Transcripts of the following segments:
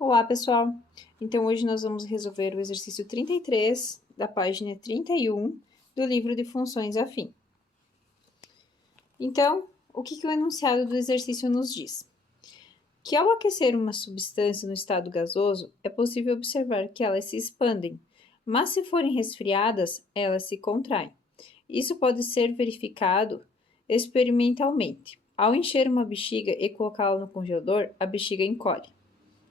Olá, pessoal! Então, hoje nós vamos resolver o exercício 33, da página 31, do livro de funções afim. Então, o que o enunciado do exercício nos diz? Que ao aquecer uma substância no estado gasoso, é possível observar que elas se expandem, mas se forem resfriadas, elas se contraem. Isso pode ser verificado experimentalmente. Ao encher uma bexiga e colocá-la no congelador, a bexiga encolhe.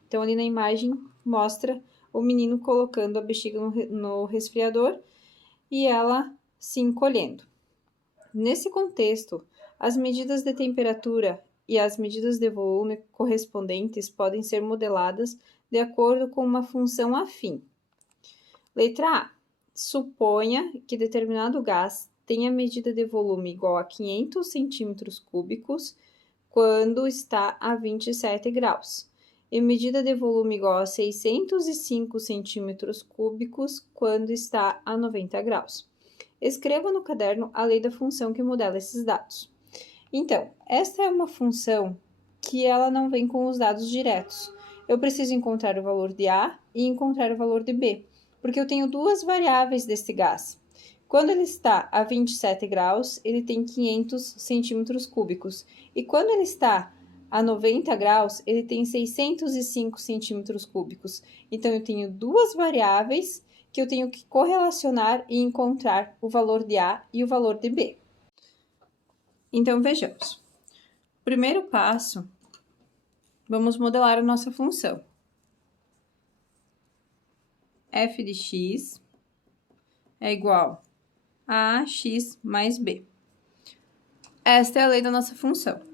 Então, ali na imagem, mostra o menino colocando a bexiga no resfriador e ela se encolhendo. Nesse contexto, as medidas de temperatura e as medidas de volume correspondentes podem ser modeladas de acordo com uma função afim. Letra A. Suponha que determinado gás tenha medida de volume igual a 500 centímetros cúbicos quando está a 27 graus. E medida de volume igual a 605 centímetros cúbicos quando está a 90 graus. Escreva no caderno a lei da função que modela esses dados. Então, esta é uma função que ela não vem com os dados diretos. Eu preciso encontrar o valor de A e encontrar o valor de B, porque eu tenho duas variáveis desse gás. Quando ele está a 27 graus, ele tem 500 centímetros cúbicos. E quando ele está a 90 graus, ele tem 605 centímetros cúbicos. Então, eu tenho duas variáveis que eu tenho que correlacionar e encontrar o valor de A e o valor de B. Então, vejamos. Primeiro passo, vamos modelar a nossa função. F de x é igual a x mais b. Esta é a lei da nossa função.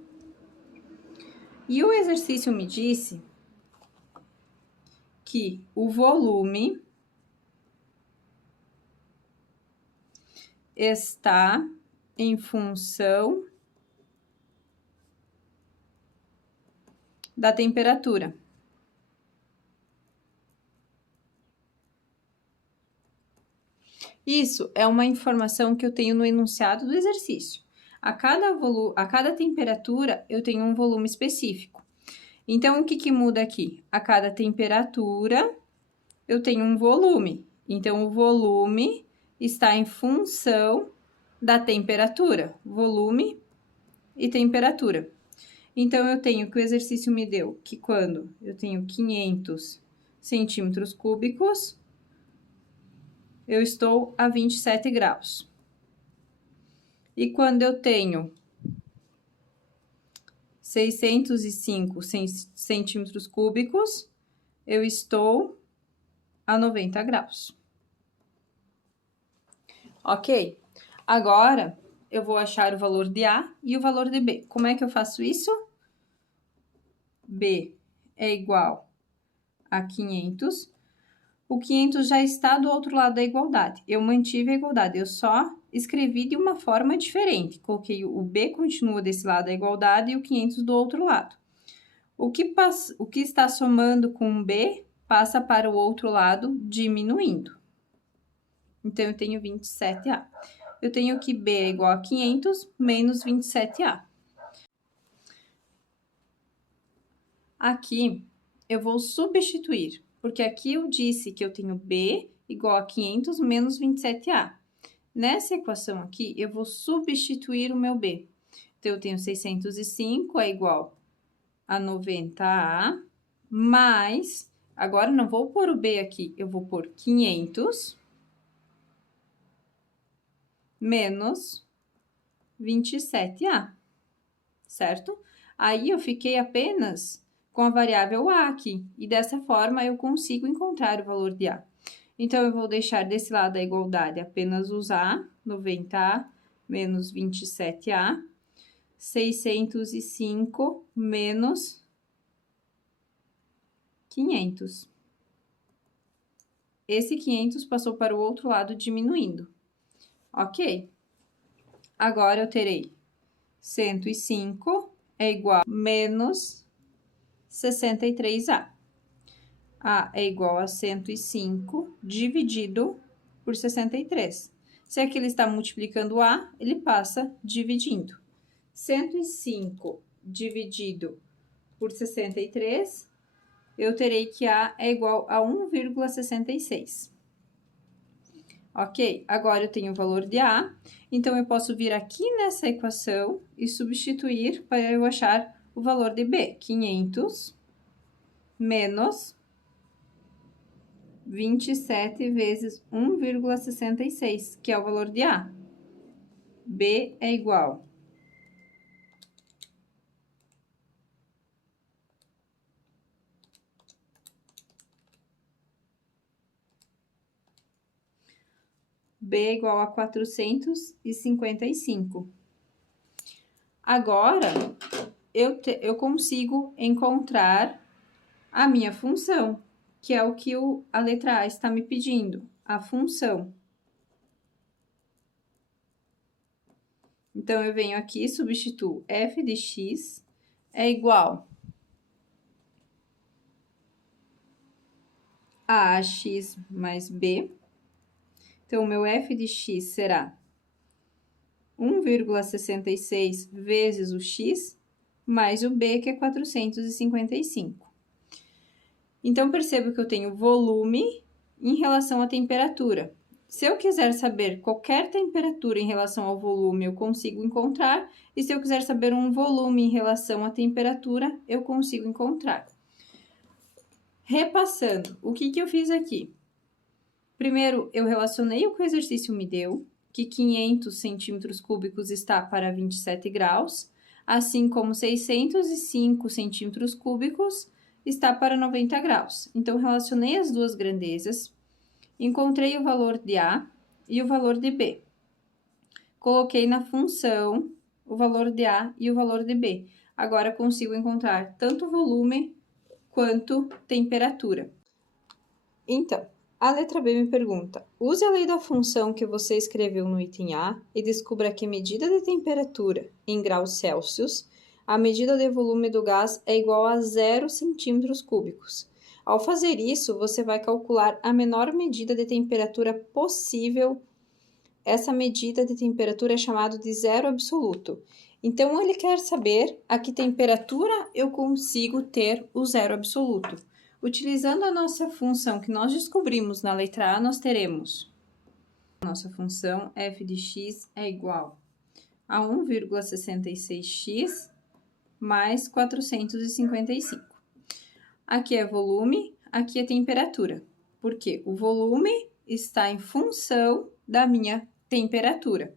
E o exercício me disse que o volume está em função da temperatura. Isso é uma informação que eu tenho no enunciado do exercício. A cada temperatura, eu tenho um volume específico. Então, o que muda aqui? A cada temperatura, eu tenho um volume. Então, o volume está em função da temperatura. Volume e temperatura. Então, eu tenho que o exercício me deu que quando eu tenho 500 centímetros cúbicos, eu estou a 27 graus. E quando eu tenho 605 centímetros cúbicos, eu estou a 90 graus. Ok? Agora, eu vou achar o valor de A e o valor de B. Como é que eu faço isso? B é igual a 500. O 500 já está do outro lado da igualdade. Eu mantive a igualdade, eu só escrevi de uma forma diferente. Coloquei o B continua desse lado da igualdade e o 500 do outro lado. O que está somando com B passa para o outro lado, diminuindo. Então, eu tenho 27A. Eu tenho que B é igual a 500 menos 27A. Aqui, eu vou substituir, porque aqui eu disse que eu tenho B igual a 500 menos 27A. Nessa equação aqui, eu vou substituir o meu B. Então, eu tenho 605 é igual a 90A, mais, agora não vou pôr o B aqui, eu vou pôr 500 menos 27A, certo? Aí, eu fiquei apenas com a variável A aqui, e dessa forma, eu consigo encontrar o valor de A. Então, eu vou deixar desse lado da igualdade apenas usar 90A menos 27A, 605 menos 500. Esse 500 passou para o outro lado diminuindo. Ok? Agora, eu terei 105 é igual a menos 63A. A é igual a 105 dividido por 63. Se aqui ele está multiplicando A, ele passa dividindo. 105 dividido por 63 eu terei que A é igual a 1,66. Ok? Agora eu tenho o valor de A, então eu posso vir aqui nessa equação e substituir para eu achar o valor de B. 500 menos 27 vezes 1,66, que é o valor de A. B é igual a 455. Agora, eu consigo encontrar a minha função, que é o que a letra A está me pedindo, a função. Então, eu venho aqui, substituo f de x é igual a ax mais b. Então, o meu f de x será 1,66 vezes o x, mais o b, que é 455. Então, percebo que eu tenho volume em relação à temperatura. Se eu quiser saber qualquer temperatura em relação ao volume, eu consigo encontrar. E se eu quiser saber um volume em relação à temperatura, eu consigo encontrar. Repassando, o que eu fiz aqui? Primeiro, eu relacionei o que o exercício me deu, que 500 centímetros cúbicos está para 27 graus, assim como 605 centímetros cúbicos está para 90 graus. Então, relacionei as duas grandezas, encontrei o valor de A e o valor de B. Coloquei na função o valor de A e o valor de B. Agora, consigo encontrar tanto volume quanto temperatura. Então, a letra B me pergunta: use a lei da função que você escreveu no item A e descubra que a medida de temperatura em graus Celsius, a medida de volume do gás é igual a 0 centímetros cúbicos. Ao fazer isso, você vai calcular a menor medida de temperatura possível. Essa medida de temperatura é chamada de zero absoluto. Então, ele quer saber a que temperatura eu consigo ter o zero absoluto. Utilizando a nossa função que nós descobrimos na letra A, nós teremos a nossa função f de x é igual a 1,66x mais 455. Aqui é volume, aqui é temperatura, porque o volume está em função da minha temperatura.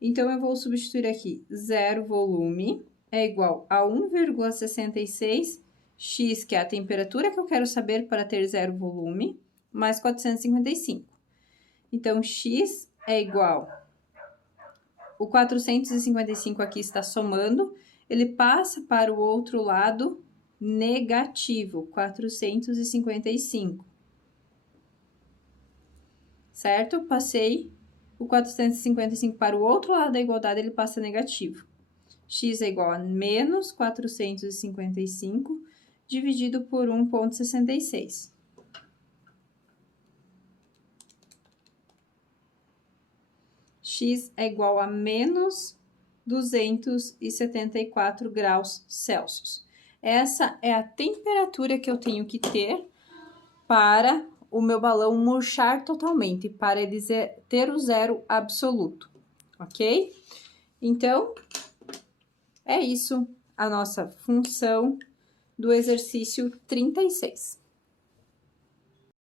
Então, eu vou substituir aqui 0 volume é igual a 1,66 x, que é a temperatura que eu quero saber para ter 0 volume, mais 455. Então, x é igual... O 455 aqui está somando, ele passa para o outro lado negativo, 455. Certo? Passei o 455 para o outro lado da igualdade, ele passa negativo. X é igual a menos 455 dividido por 1,66. X é igual a menos 274 graus Celsius. Essa é a temperatura que eu tenho que ter para o meu balão murchar totalmente, para ele ter o zero absoluto, ok? Então, é isso a nossa função do exercício 36.